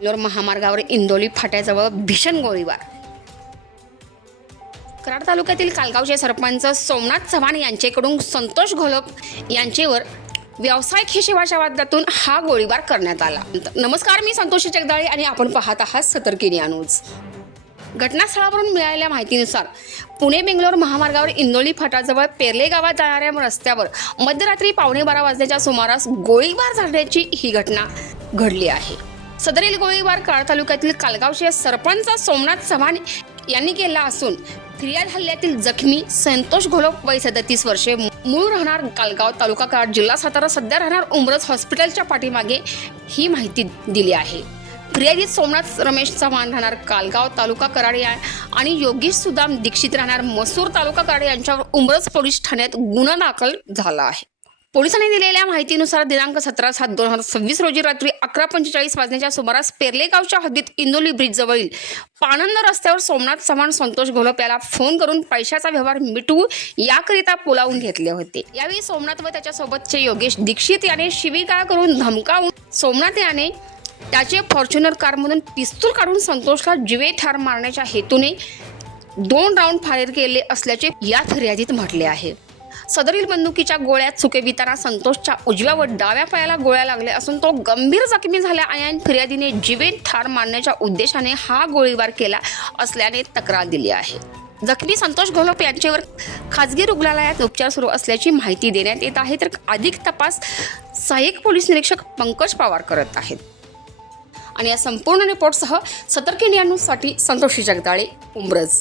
बेंगलोर महामार्गावर इंदोली फाट्याजवळ भीषण गोळीबार. कराड तालुक्यातील कालगावचे सरपंच सोमनाथ चव्हाण यांच्याकडून संतोष घोलप यांच्यावर व्यावसायिक हिशेबाच्या वादातून हा गोळीबार करण्यात आला. नमस्कार, मी संतोषी जगदाळे आणि आपण पाहत आहात सतर्क न्यूज. घटनास्थळावरून मिळालेल्या माहितीनुसार पुणे बेंगलोर महामार्गावर इंदोली फाटाजवळ पेरले गावात जाणाऱ्या रस्त्यावर मध्यरात्री 11:15 वाजण्याच्या सुमारास गोळीबार झाल्याची ही घटना घडली आहे. सदरील गोळीबार कराड तालुक्यातील कालगावचे सरपंच सोमनाथ चव्हाण यांनी केला असून फिर्याद हल्ल्यातील जखमी संतोष घोलप वय 37 वर्षे, मूळ राहणार कालगाव, तालुका कराड, जिल्हा सातारा, सध्या राहणार उमरज हॉस्पिटलच्या पाठीमागे ही माहिती दिली आहे. फिर्यादीत सोमनाथ रमेश चव्हाण राहणार कालगाव, तालुका कराड आणि योगेश सुदाम दीक्षित राहणार मसूर, तालुका कराड यांच्यावर उमरज पोलीस ठाण्यात गुन्हा दाखल झाला आहे. पोलिसांनी दिलेल्या माहितीनुसार दिनांक 17/7/2026 रोजी रात्री 11:45 वाजण्याच्या सुमारास पेरले गावच्या हद्दीत इंदोली ब्रिज जवळील पाणंद रस्त्यावर सोमनाथ चव्हाण संतोष घोलप याला फोन करून पैशाचा व्यवहार मिटवू याकरिता बोलावून घेतले होते. यावेळी सोमनाथ व त्याच्यासोबतचे योगेश दीक्षित याने शिवीगाळ करून धमकावून सोमनाथ याने त्याचे फॉर्च्युनर कारमधून पिस्तूल काढून संतोषला जीवे ठार मारण्याच्या हेतूने 2 राऊंड फायर केले असल्याचे या फिर्यादीत म्हटले आहे. सदरील बंदुकीच्या गोळ्या चुकेबिताना संतोषच्या उजव्या व डाव्या पायाला गोळ्या लागल्या असून तो गंभीर जखमी झाला आणि फिर्यादीने जीवे ठार मारण्याच्या उद्देशाने हा गोळीबार केला असल्याने तक्रार दिली आहे. जखमी संतोष घोलप यांच्यावर खाजगी रुग्णालयात उपचार सुरू असल्याची माहिती देण्यात येत आहे. तर अधिक तपास सहाय्यक पोलीस निरीक्षक पंकज पवार करत आहेत. आणि या संपूर्ण रिपोर्टसह सतर्क न्यूजसाठी संतोषी जगदाळे, उमरज.